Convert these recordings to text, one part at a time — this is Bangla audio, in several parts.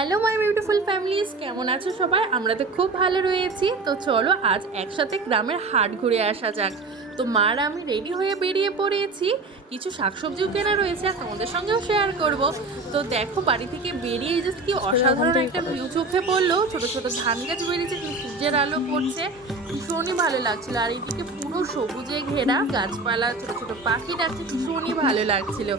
হ্যালো মাই বিউটিফুল ফ্যামিলিজ, কেমন আছো সবাই? আমরা তো খুব ভালো রয়েছি। তো চলো আজ একসাথে গ্রামের হাট ঘুরে আসা যাক। তো মার আমি রেডি হয়ে বেরিয়ে পড়েছি। কিছু শাকসবজিও কেনা রয়েছে আর তোমাদের সঙ্গেও শেয়ার করব। তো দেখো বাড়ি থেকে বেরিয়ে জাস্ট কি অসাধারণ একটা ভিউ চোখে পড়লো। ছোট ছোট ধান গাছ বেরিয়েছে, সূর্যের আলো পড়ছে, ভীষণই ভালো লাগছিল। আর এইদিকে পুরো সবুজে ঘেরা গাছপালা, ছোট ছোট পাখি ডাকছে, ভীষণই ভালো লাগছিল।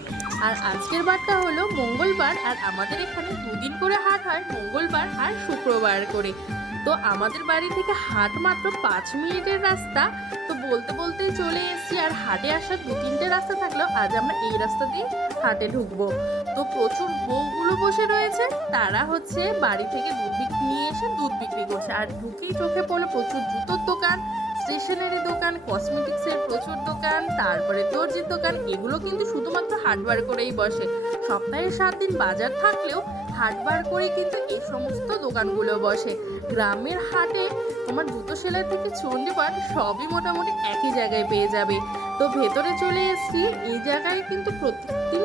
আর আজকের বারটা হলো মঙ্গলবার, আর আমাদের এখানে দুদিন করে হাট হয়, মঙ্গলবার আর শুক্রবার করে। তো আমাদের বাড়ি থেকে হাট মাত্র 5 মিনিটের রাস্তা। তো বলতে বলতেই চলে এসেছি। আর হাটে আসার 2-3টে রাস্তা থাকলেও আজ আমরা এই রাস্তা দিয়ে হাটে ঢুকবো। তো প্রচুর বউগুলো বসে রয়েছে, তারা হচ্ছে বাড়ি থেকে দুধ নিয়ে এসে দুধ বিক্রি করছে। আর ঢুকেই চোখে পড়লো প্রচুর জুতোর দোকান, স্টেশনারি দোকান, কসমেটিক্সের প্রচুর দোকান, তারপরে দর্জির দোকান। এগুলো কিন্তু শুধুমাত্র হাটবার করেই বসে। সপ্তাহে 7 দিন বাজার থাকলেও হাটবার করে কিন্তু এই সমস্ত দোকানগুলো বসে। গ্রামের হাটে তোমার জুতো সেলাই থেকে চণ্ডীপাঠ সবই মোটামুটি একই জায়গায় পেয়ে যাবে। তো ভেতরে চলে এসেছি। এই জায়গায় কিন্তু প্রত্যেকদিন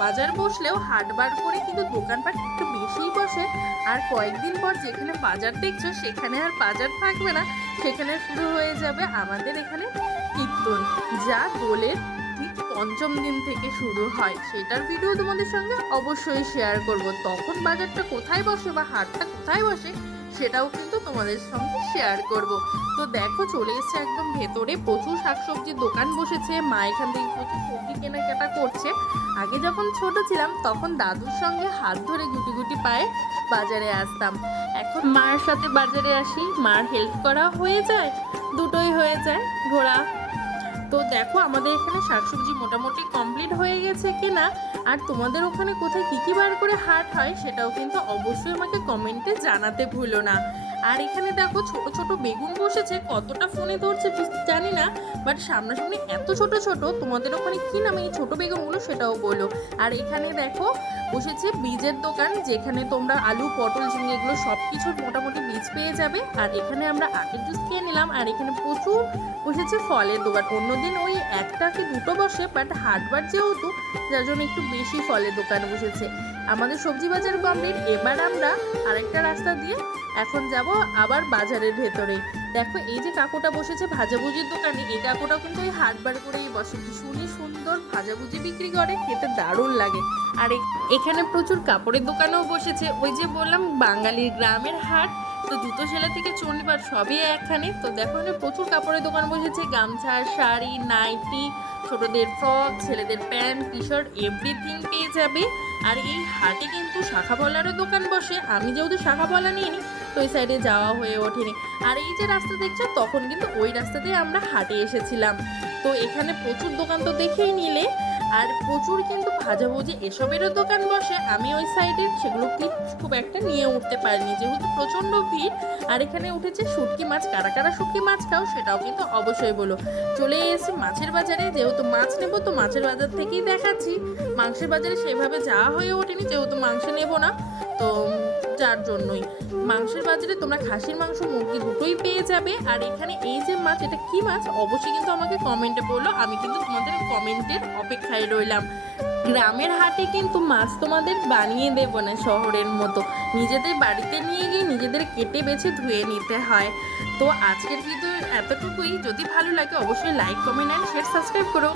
বাজার বসলেও হাটবার করে কিন্তু দোকানপাট একটু বেশিই বসে। আর কয়েকদিন পর যেখানে বাজার দেখছো সেখানে আর বাজার থাকবে না, সেখানে শুরু হয়ে যাবে আমাদের এখানে কীর্তন, যা দোলের ঠিক 5ম দিন থেকে শুরু হয়। সেটার ভিডিও তোমাদের সঙ্গে অবশ্যই শেয়ার করব। তখন বাজারটা কোথায় বসে বা হাটটা কোথায় বসে সেটাও কিন্তু তোমাদের সঙ্গে শেয়ার করব। তো দেখো চলে এসছে একদম ভেতরে, প্রচুর শাকসবজির দোকান বসেছে। মা এখান থেকে প্রচুর সবজি কেনাকাটা করছে। আগে যখন ছোট ছিলাম তখন দাদুর সঙ্গে হাত ধরে গুটি গুটি পায়ে বাজারে আসতাম। এখন মায়ের সাথে বাজারে আসি, মার হেল্প করা হয়ে যায়, দুটোই হয়ে যায় ঘোরা। তো দেখো আমাদের এখানে শাকসবজি মোটামুটি কমপ্লিট হয়ে গেছে কেনা। আর তোমাদের ওখানে কোথায় কী কী বার করে হাট হয় সেটাও কিন্তু অবশ্যই আমাকে কমেন্টে জানাতে ভুলো না। আর এখানে দেখো ছোট ছোট বেগুন বসেছে, কতটা ফোনে ধরছে জানি না, বাট সামনাসামনি এত ছোট ছোট। তোমাদের ওখানে কী নামে এই ছোটো বেগুনগুলো সেটাও বলো। আর এখানে দেখো বসেছে বীজের দোকান, যেখানে তোমরা আলু, পটল, ঝিঙে এগুলো সব কিছুর মোটামুটি বীজ পেয়ে যাবে। আর এখানে আমরা আখের জুস খেয়ে নিলাম। আর এখানে প্রচুর বসেছে ফলের দোকান। অন্যদিন ওই একটা কি দুটো বসে, বাট হাটবার যেহেতু যার জন্য একটু বেশি ফলের দোকান বসেছে। আমাদের সবজি বাজার কমপ্লিট। এবার আমরা আরেকটা রাস্তা দিয়ে এখন যাব আবার বাজারের ভেতরে। দেখো এই যে কাকুটা বসেছে ভাজাভুজির দোকানে, এই কাকুটাও কিন্তু ওই হাটবার করেই বসে। ভীষণই সুন্দর ভাজাভুজি বিক্রি করে, খেতে দারুণ লাগে। আর এখানে প্রচুর কাপড়ের দোকানও বসেছে। ওই যে বললাম বাঙালির গ্রামের হাট, তো জুতো সেলাই থেকে চণ্ডীপাঠ সবই একখানে। তো দেখো এখানে প্রচুর কাপড়ের দোকান বসেছে, গামছা, শাড়ি, নাইটি, ছোটদের ফ্রক, ছেলেদের প্যান্ট, টি শার্ট, এভরিথিং পেয়ে যাবে। আর এই হাটে কিন্তু শাখা পলারও দোকান বসে। আমি যেহেতু শাখা পলা নিয়ে নিই, তো ওই সাইডে যাওয়া হয়ে ওঠেনি। আর এই যে রাস্তা দেখছো, তখন কিন্তু ওই রাস্তাতেই আমরা হাটে এসেছিলাম। তো এখানে প্রচুর দোকান তো দেখেই নিলে। আর প্রচুর কিন্তু ভাজাভুজি এসবেরও দোকান বসে। আমি ওই সাইডে সেগুলো ক্লিপ খুব একটা নিয়ে উঠতে পারিনি, যেহেতু প্রচণ্ড ভিড়। আর এখানে উঠেছে শুটকি মাছ, কারা কারা শুটকি মাছ খাও সেটাও কিন্তু অবশ্যই বলো। চলে এসেছি মাছের বাজারে, যেহেতু মাছ নেবো তো মাছের বাজার থেকেই দেখাচ্ছি। মাংসের বাজারে সেভাবে যাওয়া হয়ে ওঠেনি, যেহেতু মাংস নেবো না, তো যার জন্যই। মাংসের বাজারে তোমরা খাসির মাংস, মুরগি দুটোই পেয়ে যাবে। আর এখানে এই যে মাছ, এটা কি মাছ অবশ্যই কিন্তু আমাকে কমেন্টে বললো, আমি কিন্তু তোমাদের কমেন্টের অপেক্ষায় রইলাম। গ্রামের হাটে কিন্তু মাছ তোমাদের বানিয়ে দেবো না শহরের মতো, নিজেদের বাড়িতে নিয়ে গিয়ে নিজেদের কেটে বেছে ধুয়ে নিতে হয়। তো আজকের ভিডিও এতটুকুই। যদি ভালো লাগে অবশ্যই like, comment and share, subscribe করো।